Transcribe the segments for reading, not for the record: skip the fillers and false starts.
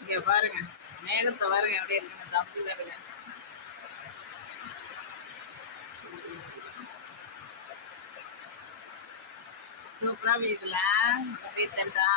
இங்க பாருங்க, மேகத்தை பாருங்க எப்படி இருக்குங்க, தப்பு பாருங்க. சூப்பரா வீட்டுல வீட்டா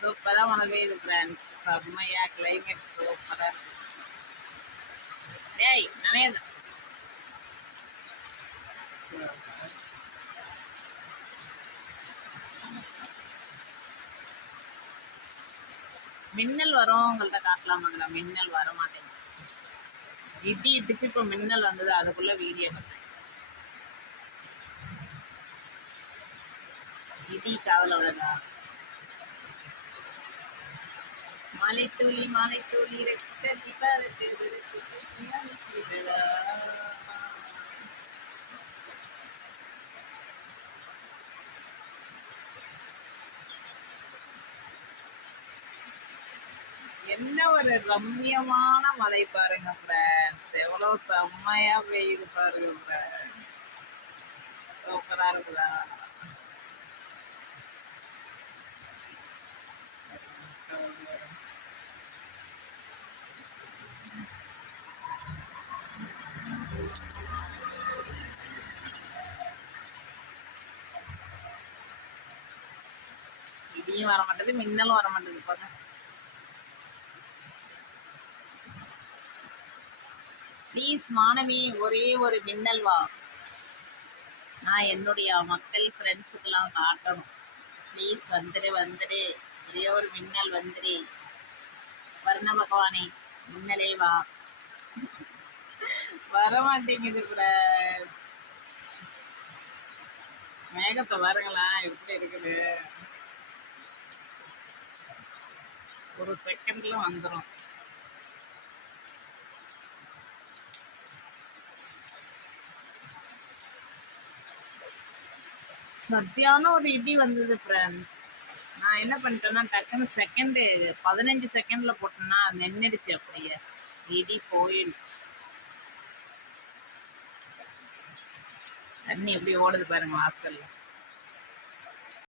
சூப்பரா மழை பெய்யுது ஃப்ரெண்ட்ஸ். செம்மையா கிளைமேட் சூப்பரா இருக்கு. டேய் நனையாது. மின்னல் வரும் உங்கள்ட்ட காட்டலாமாங்கிற, மின்னல் வர மாட்டேங்குது. இடி இடிச்சு இப்ப மின்னல் வந்தது, அதுக்குள்ள வீடியோ இடி காவல விழுதா. மலை துளி மலை துளி ரெக்கி பறக்குது. என்ன ஒரு ரம்மியமான மலை பாருங்க ஃப்ரெண்ட்ஸ், எவ்வளவு செம்மையா பெய்யுது பாருங்க ஃப்ரெண்ட்ஸ். சூப்பரா இருக்குதா? இடியும் வர மாட்டேது, மின்னலும் வர மாட்டேது. பாருங்க ப்ளீஸ் மாணவி, ஒரே ஒரு மின்னல் வா. நான் என்னுடைய மக்கள் ஃப்ரெண்ட்ஸுக்கெல்லாம் காட்டணும். ப்ளீஸ் வந்துடு வந்துடு, ஒரே ஒரு மின்னல் வந்துடு. வர்ண பகவானே மின்னலே வா. வரமாட்டேங்குது கூட. மேகத்தை பாருங்களா எப்படி இருக்குது. ஒரு செகண்ட்ல வந்துடும். சத்தியான ஒரு இடி வந்தது ஃப்ரெண்ட். நான் என்ன பண்ணிட்டேன்னா டக்குன்னு செகண்டு 15 செகண்ட்ல போட்டேன்னா நின்றுடுச்சு. அப்படியே இடி போயிடுச்சு. தண்ணி எப்படி ஓடுது பாருங்க வாசல்ல.